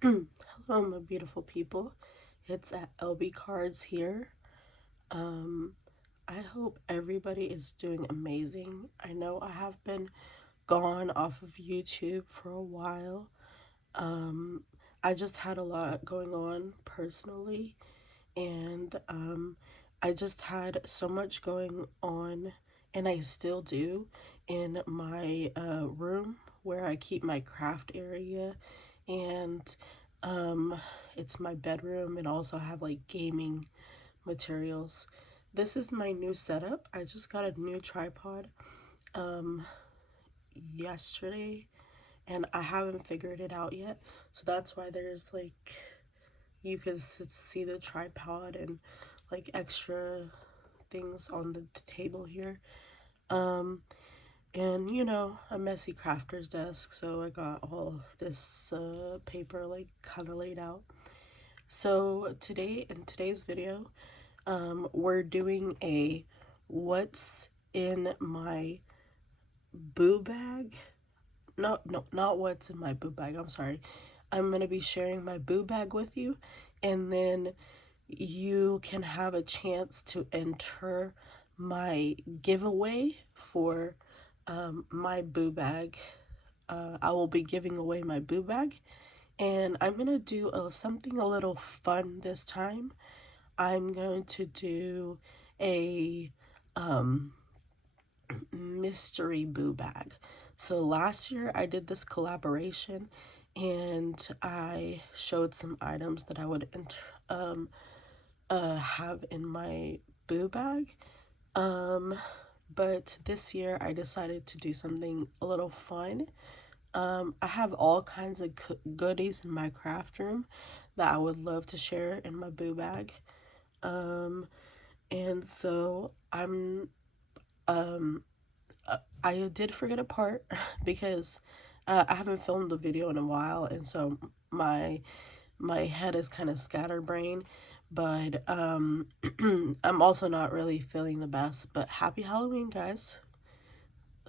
Hello, my beautiful people. It's at LB Cards here. I hope everybody is doing amazing. I know I have been gone off of YouTube for a while. I just had a lot going on personally, and I just had so much going on, and I still do, in my room where I keep my craft area, and it's my bedroom, and also have like gaming materials. This is my new setup. I just got a new tripod yesterday, and I haven't figured it out yet. So that's why there's like, you can see the tripod and like extra things on the table here. And a messy crafter's desk, so I got all of this paper like kind of laid out. So today, in today's video, we're doing a what's in my boo bag. No, not what's in my boo bag. I'm sorry. I'm going to be sharing my boo bag with you, and then you can have a chance to enter my giveaway for my boo bag. I will be giving away my boo bag, and I'm going to do something a little fun this time. I'm going to do a mystery boo bag. So last year I did this collaboration, and I showed some items that I would have in my boo bag. But this year I decided to do something a little fun. I have all kinds of goodies in my craft room that I would love to share in my boo bag. And so I did forget a part because I haven't filmed a video in a while, and so my head is kind of scatterbrained. But I'm also not really feeling the best. But happy Halloween, guys!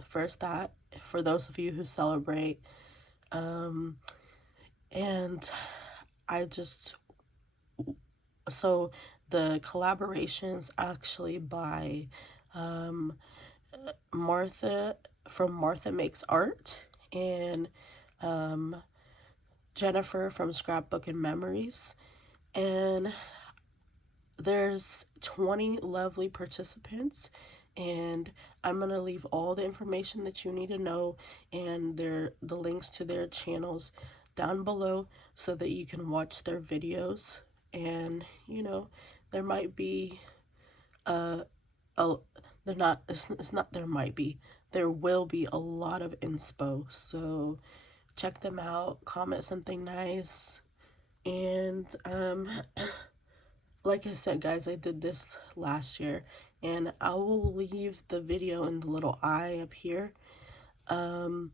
First, that for those of you who celebrate, and I just so the collaborations actually by Martha from Martha Makes Art, and Jennifer from Scrapbook and Memories. And there's 20 lovely participants, and I'm going to leave all the information that you need to know and the links to their channels down below so that you can watch their videos. And there might be a they're not it's not there might be there will be a lot of inspo, so check them out, comment something nice. And like I said, guys, I did this last year, and I will leave the video in the little eye up here. And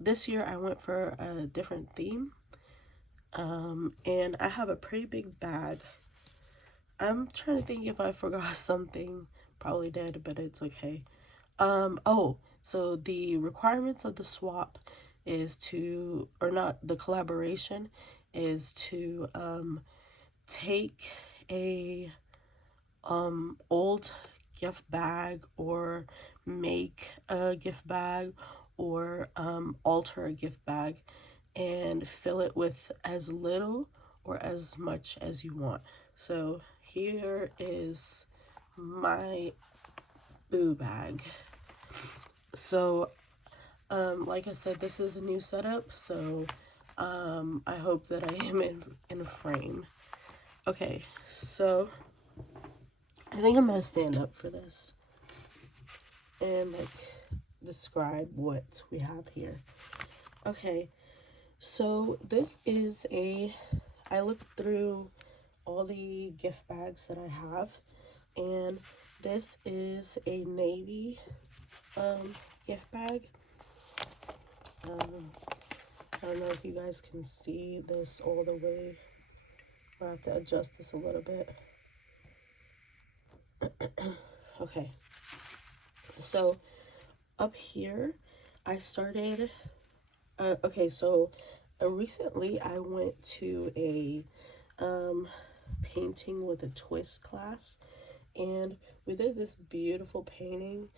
this year I went for a different theme, and I have a pretty big bag. I'm trying to think if I forgot something. Probably did, but it's okay. Oh, so the requirements of the swap is to, or not, the collaboration is to take a old gift bag, or make a gift bag, or alter a gift bag, and fill it with as little or as much as you want. So here is my boo bag. So like I said, this is a new setup, so I hope that I am in frame. Okay, so I think I'm gonna stand up for this and like describe what we have here. Okay, so this is I looked through all the gift bags that I have, and this is a navy gift bag. I don't know if you guys can see this all the way. I have to adjust this a little bit. Okay, so up here I started Okay, so recently I went to a painting with a twist class, and we did this beautiful painting,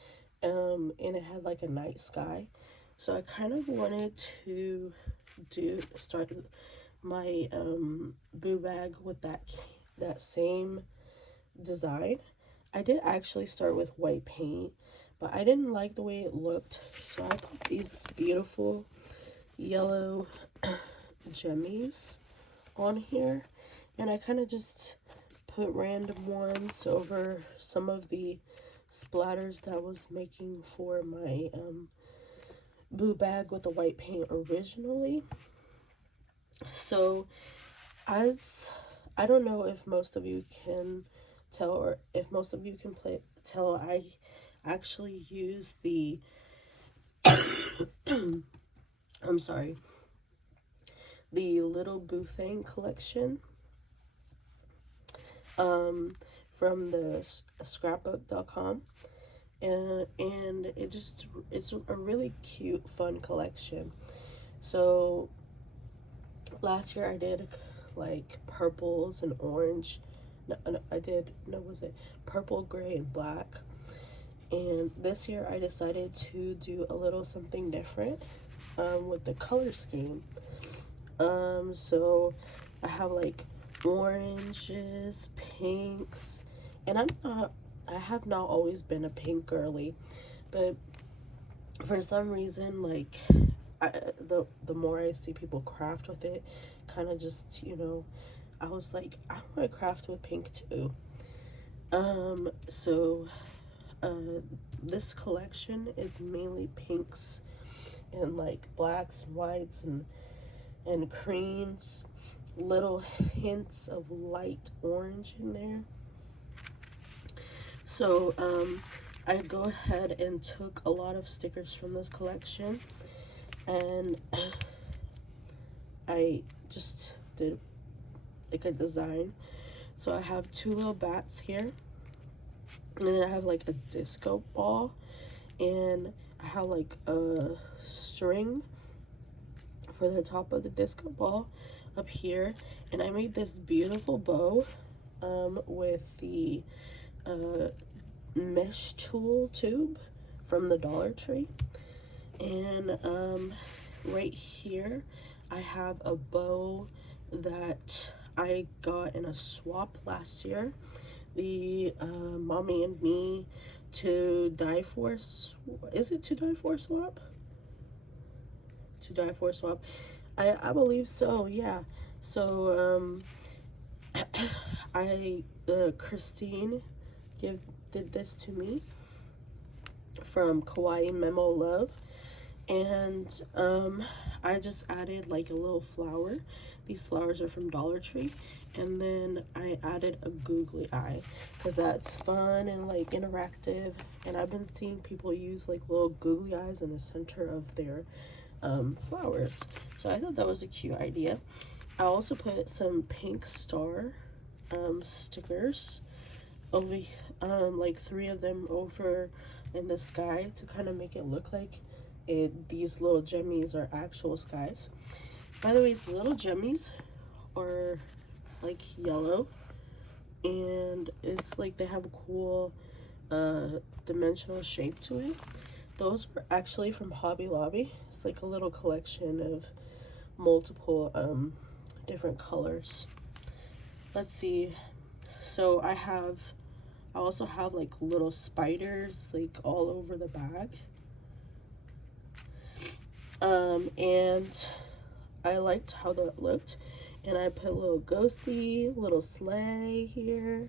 and it had like a night sky. So I kind of wanted to start my boo bag with that same design. I did actually start with white paint, but I didn't like the way it looked, so I put these beautiful yellow jemmies on here, and I kind of just put random ones over some of the splatters that I was making for my boo bag with the white paint originally. So as I don't know if most of you can tell, or if most of you can tell, I actually use the I'm sorry, the Little Boo Thing collection from the scrapbook.com, and it's a really cute, fun collection. So last year I did like purples and orange. Was it purple, gray, and black? And this year I decided to do a little something different with the color scheme. So I have like oranges, pinks, and I have not always been a pink girly, but for some reason, like, the more I see people craft with it, kind of just, I was like, I want to craft with pink too. So this collection is mainly pinks and like blacks and whites and creams, little hints of light orange in there. So I go ahead and took a lot of stickers from this collection, and I just did like a design. So I have two little bats here, and then I have like a disco ball, and I have like a string for the top of the disco ball up here, and I made this beautiful bow with the mesh tool tube from the Dollar Tree. And right here I have a bow that I got in a swap last year, the Mommy and Me To Die For is it To Die For swap? To Die For swap, I believe so, yeah. So Christine did this to me from Kawaii Memo Love, and I just added like a little flower. These flowers are from Dollar Tree, and then I added a googly eye because that's fun and like interactive, and I've been seeing people use like little googly eyes in the center of their flowers, so I thought that was a cute idea. I also put some pink star stickers over, like 3 of them over in the sky to kind of make it look like these little jemmies are actual skies. By the way, these little jemmies are like yellow, and it's like they have a cool dimensional shape to it. Those were actually from Hobby Lobby. It's like a little collection of multiple different colors. Let's see. So I also have like little spiders like all over the bag. And I liked how that looked, and I put a little ghosty, little sleigh here.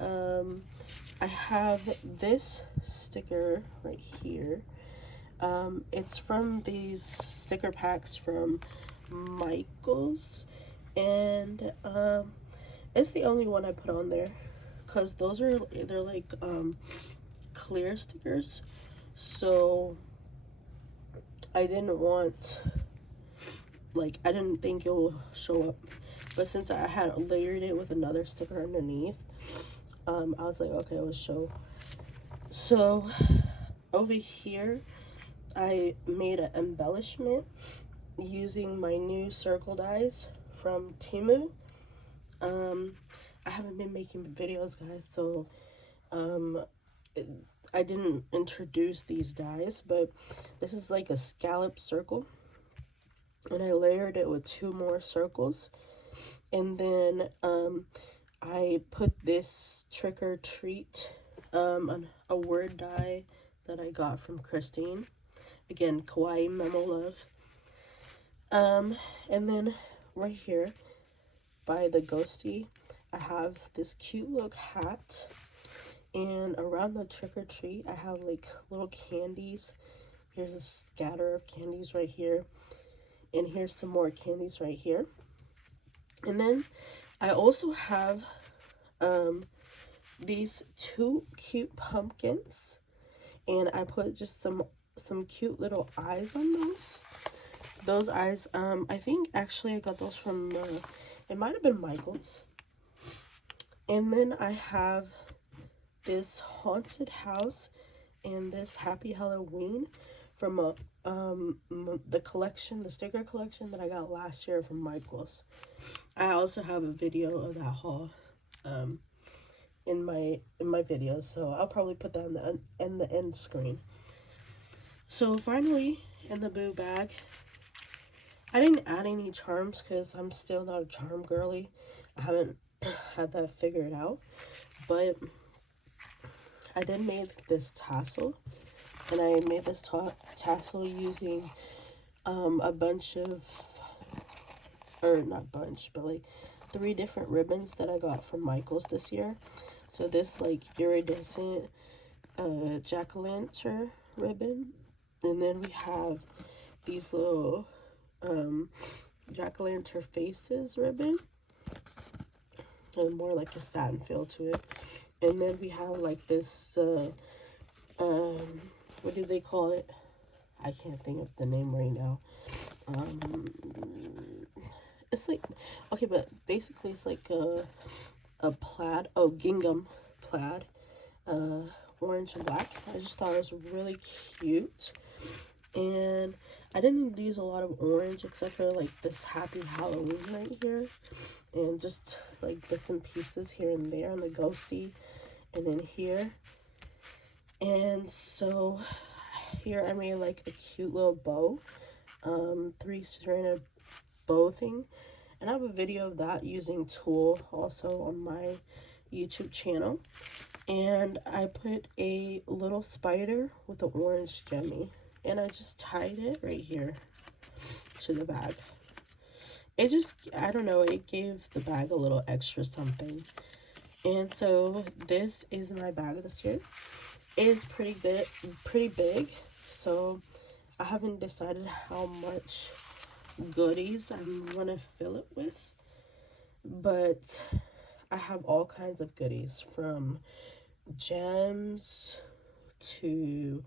I have this sticker right here. It's from these sticker packs from Michael's, and it's the only one I put on there because they're like clear stickers, so I didn't want, like, I didn't think it will show up, but since I had layered it with another sticker underneath, I was like, okay, it will show. So over here I made an embellishment using my new circle dies from Temu. I haven't been making videos, guys, so I didn't introduce these dies, but this is like a scallop circle, and I layered it with 2 more circles, and then I put this trick or treat, a word die that I got from Christine. Again, kawaii memo love. And then right here by the ghosty, I have this cute little hat, and around the trick or treat I have like little candies. Here's a scatter of candies right here, and here's some more candies right here. And then I also have these 2 cute pumpkins, and I put just some cute little eyes on those eyes. I think actually I got those from it might have been Michael's. And then I have this haunted house and this happy Halloween from the collection, the sticker collection that I got last year from Michael's. I also have a video of that haul in my video, so I'll probably put that in the end screen. So finally, in the boo bag, I didn't add any charms because I'm still not a charm girly. I haven't had that figured out, but I did make this tassel, and I made this tassel using a bunch of, or not bunch, but like 3 different ribbons that I got from Michael's this year. So this like iridescent jack-o'-lantern ribbon, and then we have these little jack-o'-lantern faces ribbon, and more like a satin feel to it. And then we have like this what do they call it? I can't think of the name right now. It's like, okay, but basically it's like a plaid, gingham plaid, orange and black. I just thought it was really cute, and I didn't use a lot of orange except for like this happy Halloween right here, and just like bits and pieces here and there on the ghosty, and then here. And so here I made like a cute little bow, 3-stranded bow thing, and I have a video of that using tulle also on my YouTube channel. And I put a little spider with an orange gemmy, and I just tied it right here to the bag. It just, I don't know, it gave the bag a little extra something. And so this is my bag this year. It is pretty big, so I haven't decided how much goodies I'm gonna fill it with, but I have all kinds of goodies, from gems to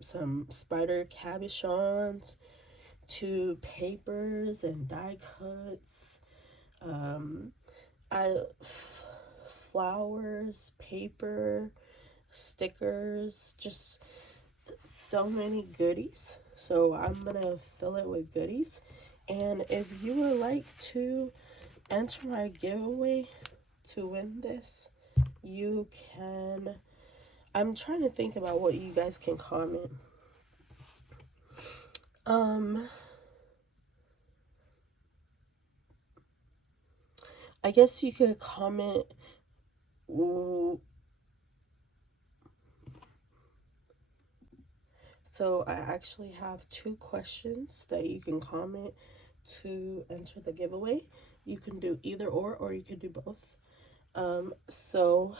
some spider cabochons to papers and die cuts, flowers, paper, stickers, just so many goodies. So I'm gonna fill it with goodies, and if you would like to enter my giveaway to win this, you can. I'm trying to think about what you guys can comment. I guess you could comment. So I actually have 2 questions that you can comment to enter the giveaway. You can do either or you can do both. So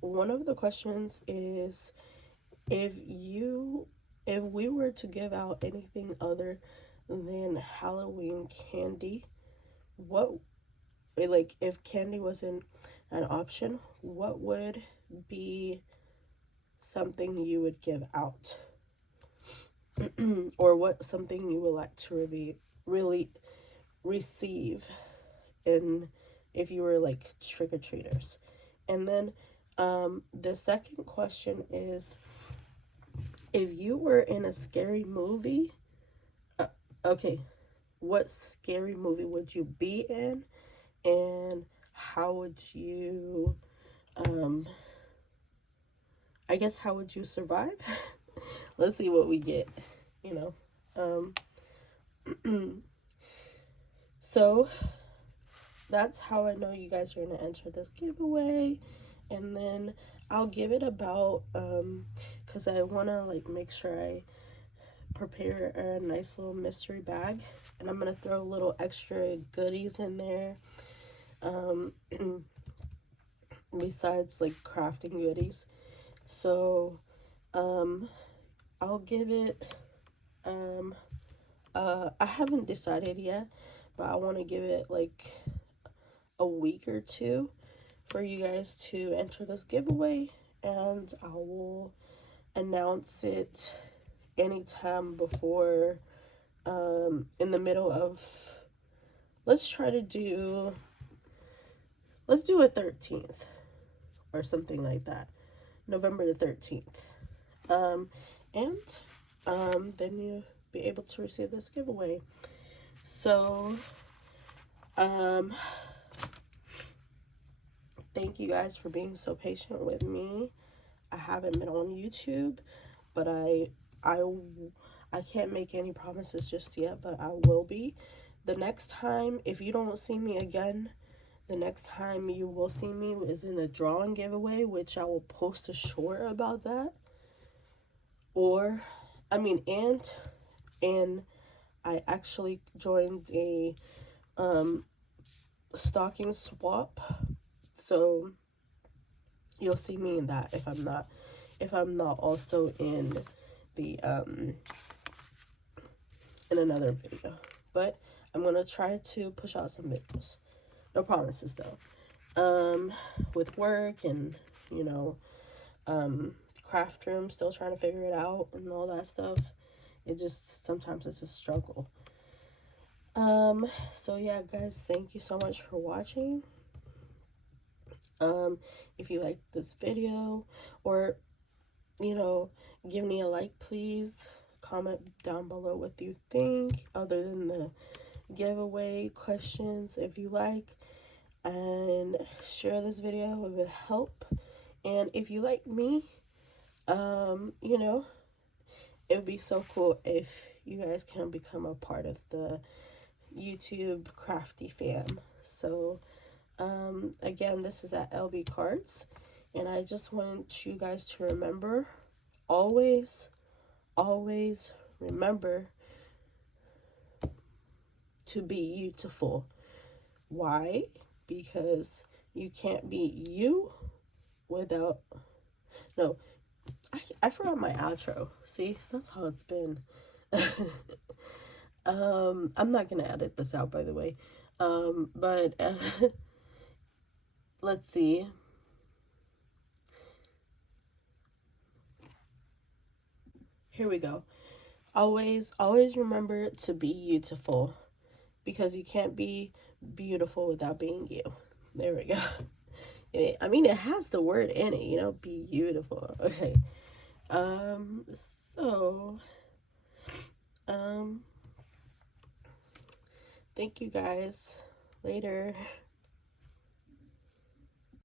one of the questions is, if we were to give out anything other than Halloween candy, what, like, if candy wasn't an option, what would be something you would give out? Or what something you would like to really receive in, if you were like trick-or-treaters. And then the second question is, if you were in a scary movie, okay, what scary movie would you be in, and how would you, I guess, how would you survive? Let's see what we get, you know. So that's how I know you guys are going to enter this giveaway. And then I'll give it about, because I want to, like, make sure I prepare a nice little mystery bag. And I'm going to throw little extra goodies in there. Besides, like, crafting goodies. So, I'll give it, I haven't decided yet, but I want to give it, like, a week or two for you guys to enter this giveaway, and I will announce it anytime before, in the middle of, let's do it 13th or something like that, November the 13th, and then you'll be able to receive this giveaway. So, thank you guys for being so patient with me. I haven't been on YouTube, but I can't make any promises just yet, but I will be. The next time, if you don't see me again, the next time you will see me is in a drawing giveaway, which I will post a short about that. And I actually joined a stocking swap, so you'll see me in that if I'm not also in the in another video. But I'm gonna try to push out some videos. No promises though. With work and, you know, craft room, still trying to figure it out and all that stuff. It just, sometimes it's a struggle. So yeah, guys, thank you so much for watching. If you like this video, or, you know, give me a like, please. Comment down below what you think, other than the giveaway questions, if you like. And share this video if it help. And if you like me, you know, it would be so cool if you guys can become a part of the YouTube Crafty fam. So, again, this is at LB Cards, and I just want you guys to remember, always remember to be beautiful. Why? Because you can't be you without, no, I forgot my outro. See, that's how it's been. I'm not gonna edit this out, by the way. But let's see. Here we go. Always remember to be beautiful, because you can't be beautiful without being you. There we go. I mean, it has the word in it, you know, be beautiful. Okay. So, thank you guys. Later.